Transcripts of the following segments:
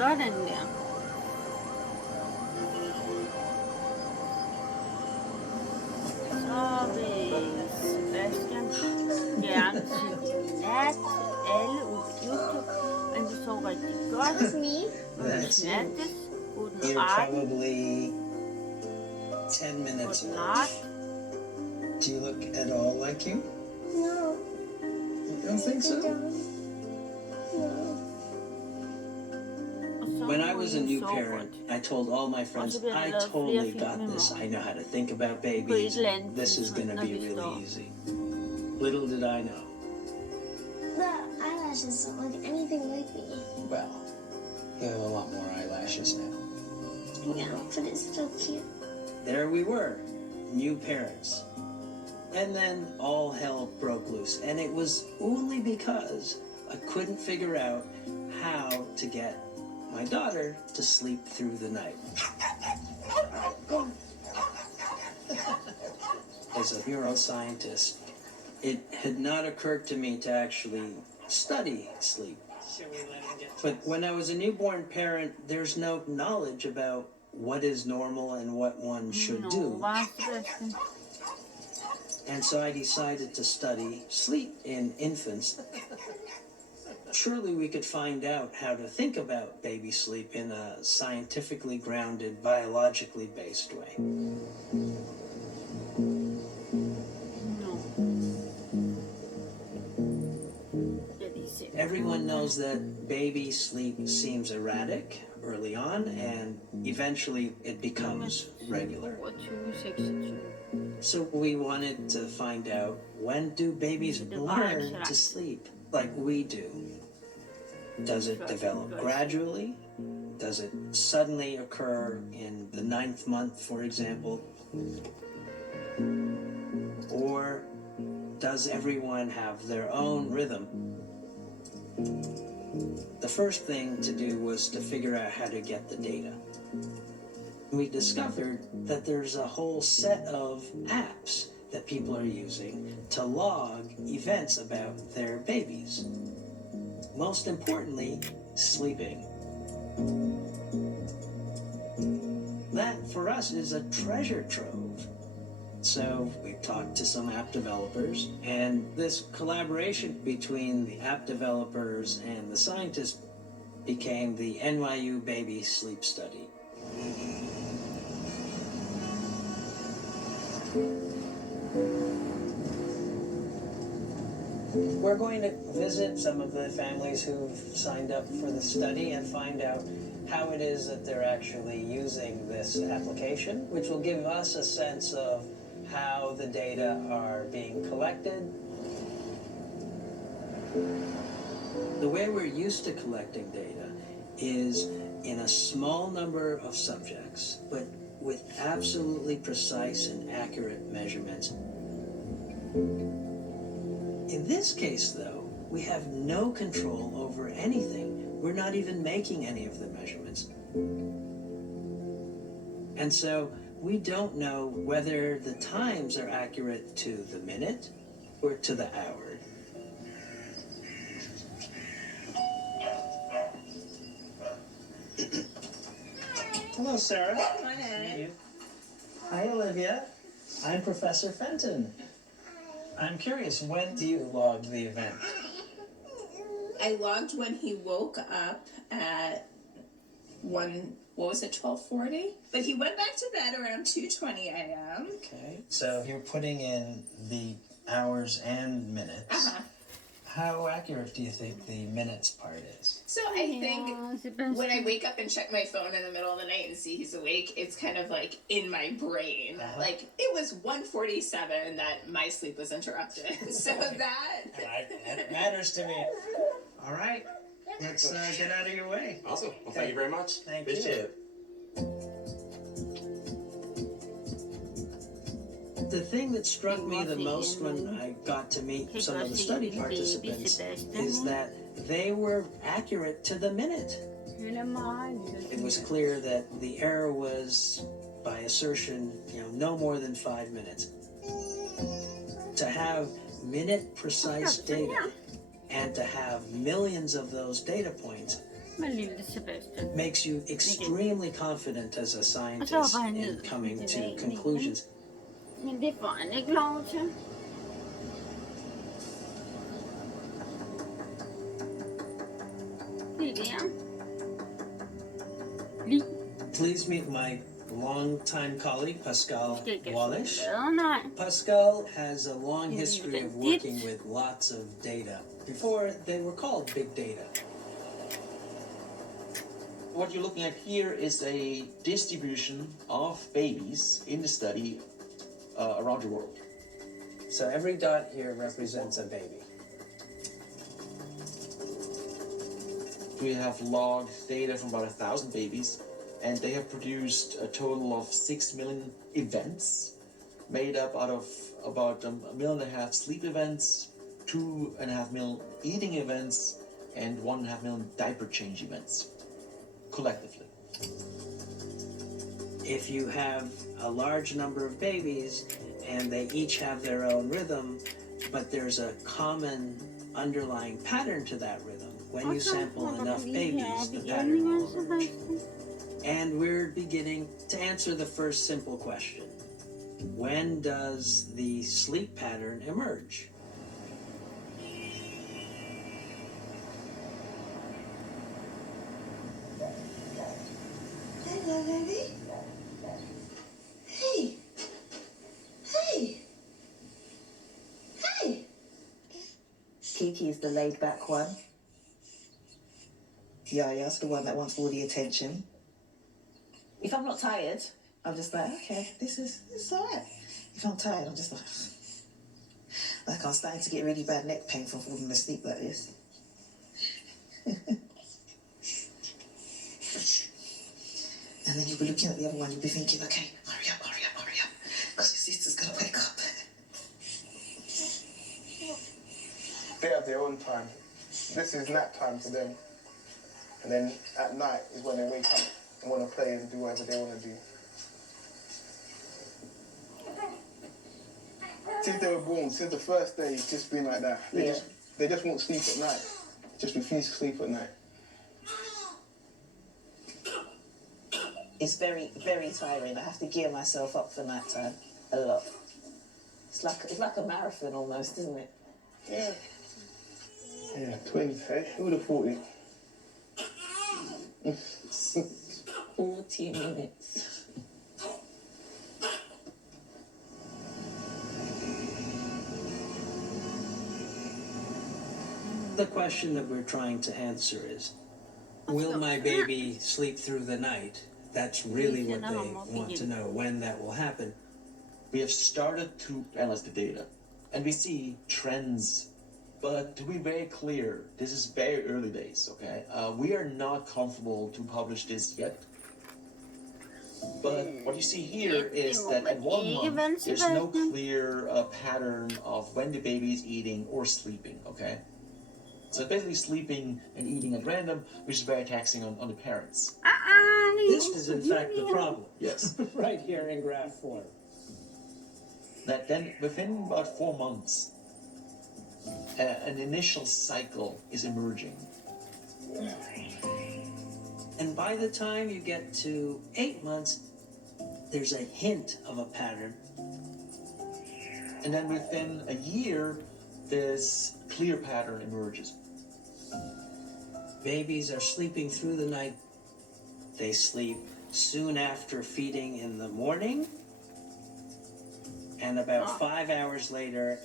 Gören wir. Så vil Sebastian gerne sige godnat til alle ude på YouTube. Men vi så rigtig godt. That's me. Og vi That's you. snakkes. You're Godnat. probably 10 minutes old. Godnat. Do you look at all like you? No. You don't think I so? don't. No. Og så When I må was a I new sove parent, godt. I told all my friends, bliver der I lavet flere totally film got i this. morgen. I know how to think about På et babies. eller andet This is going to tidspunkt, be når vi står. really easy. Little did I know. The eyelashes don't look anything like me. Well, you have a lot more eyelashes now. Yeah, but it's still cute. There we were, new parents. And then all hell broke loose. And it was only because I couldn't figure out how to get my daughter to sleep through the night. As a neuroscientist, it had not occurred to me to actually study sleep. But when I was a newborn parent, there's no knowledge about what is normal and what one should Nå, do. var Sebastian. And so I decided to study sleep in infants. Surely we could find out how to think about baby sleep in a scientifically grounded, biologically based way. Nå. Jeg lige se. Everyone knows that baby sleep seems erratic early on, and eventually it becomes regular. 22, 26. So we wanted to find out, when do babies learn to sleep like we do? Does it develop gradually? Does it suddenly occur in the 9th month, for example? Or does everyone have their own rhythm? The first thing to do was to figure out how to get the data. We discovered that there's a whole set of apps that people are using to log events about their babies. Most importantly, sleeping. That, for us, is a treasure trove. So we talked to some app developers, and this collaboration between the app developers and the scientists became the NYU Baby Sleep Study. We're going to visit some of the families who've signed up for the study and find out how it is that they're actually using this application, which will give us a sense of how the data are being collected. The way we're used to collecting data is in a small number of subjects, but with absolutely precise and accurate measurements. In this case, though, we have no control over anything. We're not even making any of the measurements. And so we don't know whether the times are accurate to the minute or to the hour. Hello, Sarah. Hi. Hi, Olivia. I'm Professor Fenton. I'm curious, when do you log the event? I logged when he woke up at 12:40? But he went back to bed around 2:20 a.m. Okay. So you're putting in the hours and minutes. Uh-huh. How accurate do you think the minutes part is? So I think Ja, Sebastian. when I wake up and check my phone in the middle of the night and see he's awake, it's kind of like in my brain. Uh-huh. Like it was 1:47 that my sleep was interrupted. So that That matters to me. All right. Let's get out of your way. Awesome. Well, thank you very much. Thank you. Appreciate it. The thing that struck me the most when I got to meet some of the study participants is that they were accurate to the minute. It was clear that the error was, by assertion, no more than 5 minutes. To have minute precise data and to have millions of those data points Med lille Sebastian. makes you extremely confident as a scientist hopper han in ned coming til to vandet. conclusions. Men det får han ikke lov til. Det er der. Lige. Please meet my longtime colleague, Pascal Wallish. Nej. Pascal has a long history of working with lots of data. Before, they were called big data. What you're looking at here is a distribution of babies in the study around the world. So every dot here represents a baby. We have logged data from about 1,000 babies, and they have produced a total of 6 million events, made up out of about 1.5 million sleep events, 2.5 million eating events, and 1.5 million diaper change events, collectively. If you have a large number of babies and they each have their own rhythm, but there's a common underlying pattern to that rhythm, when you sample enough babies, the pattern will emerge. And we're beginning to answer the first simple question. When does the sleep pattern emerge? Hello, baby. Hey. Hey. Hey. Kiki's the laid-back one. Yaya's the one that wants all the attention. If I'm not tired, I'm just like, okay, this is all right. If I'm tired, I'm just like I'm starting to get really bad neck pain from falling asleep like this. And then you'll be looking at the other one, you'll be thinking, okay, hurry up, because your sister's gonna wake up. They have their own time. This is nap time for them. And then at night is when they wake up and want to play and do whatever they want to do. Since they were born, since the first day, it's just been like that. They just won't sleep at night. Just refuse to sleep at night. It's very, very tiring. I have to gear myself up for night time a lot. It's like a marathon almost, isn't it? Yeah. Yeah, twins, hey? Who would have thought it? 40 minutes. The question that we're trying to answer is, will my baby sleep through the night? That's really what they want to know, when that will happen. We have started to analyze the data, and we see trends. But to be very clear, this is very early days, okay? We are not comfortable to publish this yet. But what you see here is that at 1 month, there's no clear pattern of when the baby is eating or sleeping, okay? So basically sleeping and eating at random, which is very taxing on the parents. This is in fact the problem. Yes. Right here in graph form. That then within about 4 months, an initial cycle is emerging. And by the time you get to 8 months, there's a hint of a pattern. And then within a year, this clear pattern emerges. Babies are sleeping through the night. They sleep soon after feeding in the morning. And about 5 hours later,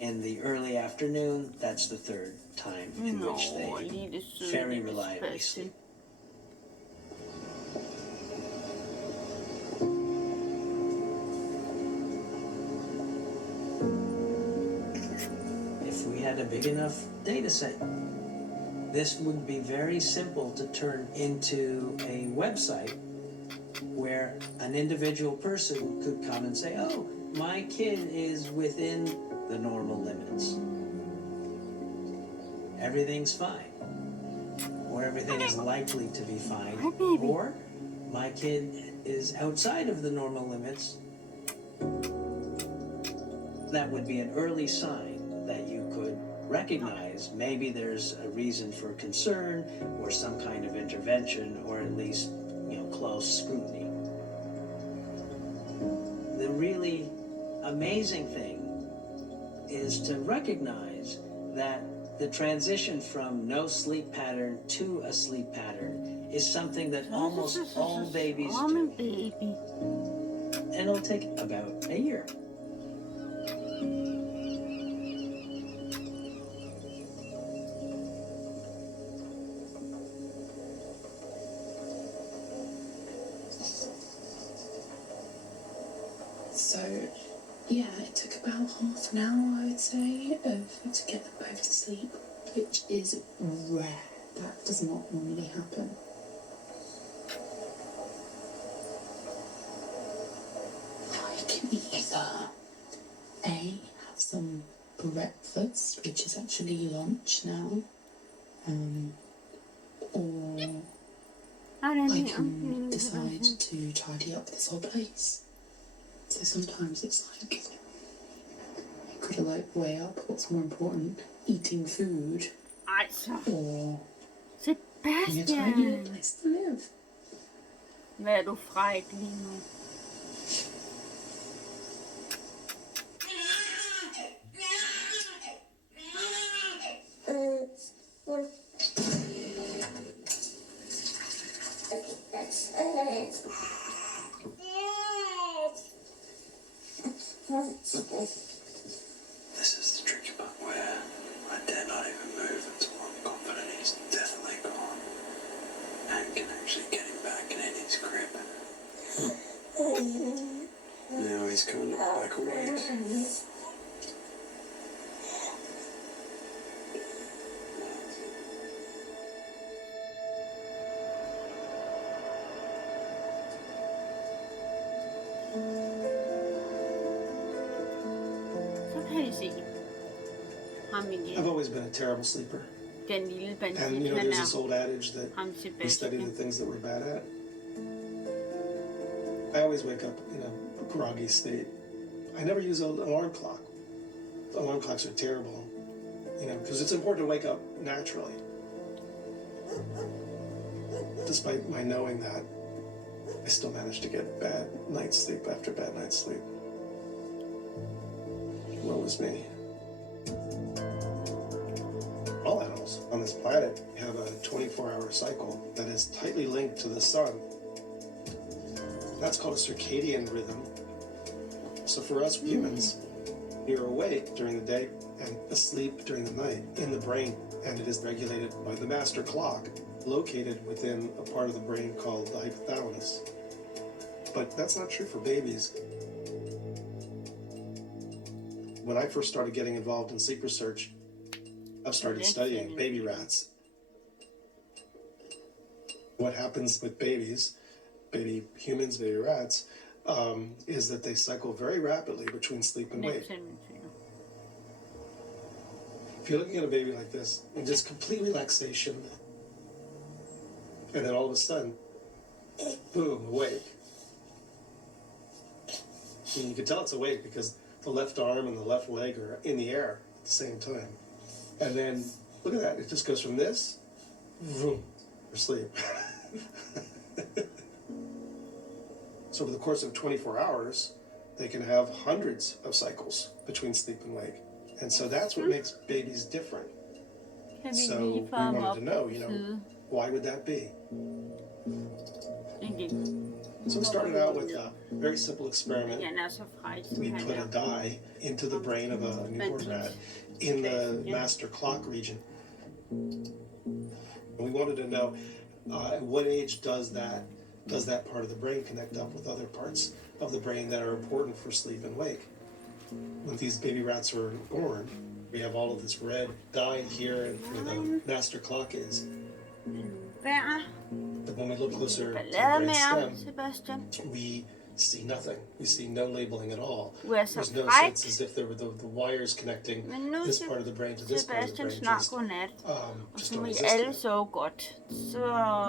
in the early afternoon, that's the third time in which they very reliably sleep. If we had a big enough data set, this would be very simple to turn into a website where an individual person could come and say, oh, my kid is within the normal limits. Everything's fine. Or everything is likely to be fine. Or my kid is outside of the normal limits. That would be an early sign that you could recognize maybe there's a reason for concern or some kind of intervention, or at least, close scrutiny. The really amazing thing is to recognize that the transition from no sleep pattern to a sleep pattern is something that almost all babies do. And it'll take about a year. So, yeah, it took about half an hour, I would say, to get them both to sleep, which is rare. That does not normally happen. I can either have some breakfast, which is actually lunch now, or I can decide to tidy up this whole place. So sometimes it's like, you've got to weigh up what's more important, eating food or having a tiny little Sebastian, place to live. hvad er du fræk lige nu? This is the tricky part where I dare not even move until I'm confident he's definitely gone and can actually get him back and in his crib. Now he's kind of back awake. Så kan I se ham igen. I've always been a terrible sleeper. Den lille bandit, And han there's this er old adage that ham we study the Sebastian. things that we're bad at. I always wake up in a groggy state. I never use an alarm clock. Alarm clocks are terrible, because it's important to wake up naturally. Despite my knowing that, I still manage to get bad night's sleep after bad night's sleep. Woe is me. All animals on this planet have a 24-hour cycle that is tightly linked to the sun. That's called a circadian rhythm. So for us humans, you're awake during the day and asleep during the night in the brain, and it is regulated by the master clock located within a part of the brain called the hypothalamus. But that's not true for babies. When I first started getting involved in sleep research, I've started studying baby rats. What happens with babies, baby humans, baby rats, is that they cycle very rapidly between sleep and wake. If you're looking at a baby like this, in just complete relaxation, and then all of a sudden, boom, awake. And you can tell it's awake because the left arm and the left leg are in the air at the same time. And then, look at that, it just goes from this, vroom, or sleep. So over the course of 24 hours, they can have hundreds of cycles between sleep and wake. And so that's what makes babies different. So we wanted to know, why would that be? So we started out with a very simple experiment. We put a dye into the brain of a newborn rat in the master clock region. And we wanted to know at what age does that part of the brain connect up with other parts of the brain that are important for sleep and wake. When these baby rats were born, we have all of this red dye here and where the master clock is. But when we look closer to the brain stem, we see nothing. We see no labeling at all. There's no sense as if there were the wires connecting this part of the brain to this part of the Sebastian brain. snart godnat. Og som I alle så godt, så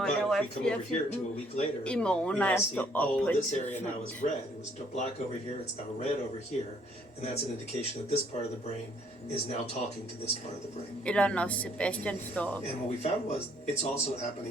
laver jeg But if we come over here to a film week later, i morgen, når we jeg see står op på all et this area now tidspunkt. is red. It was black over here, it's now red over here. And that's an indication that this part of the brain is now talking to this part of the brain. Eller når Sebastian står op. And what we found was it's also happening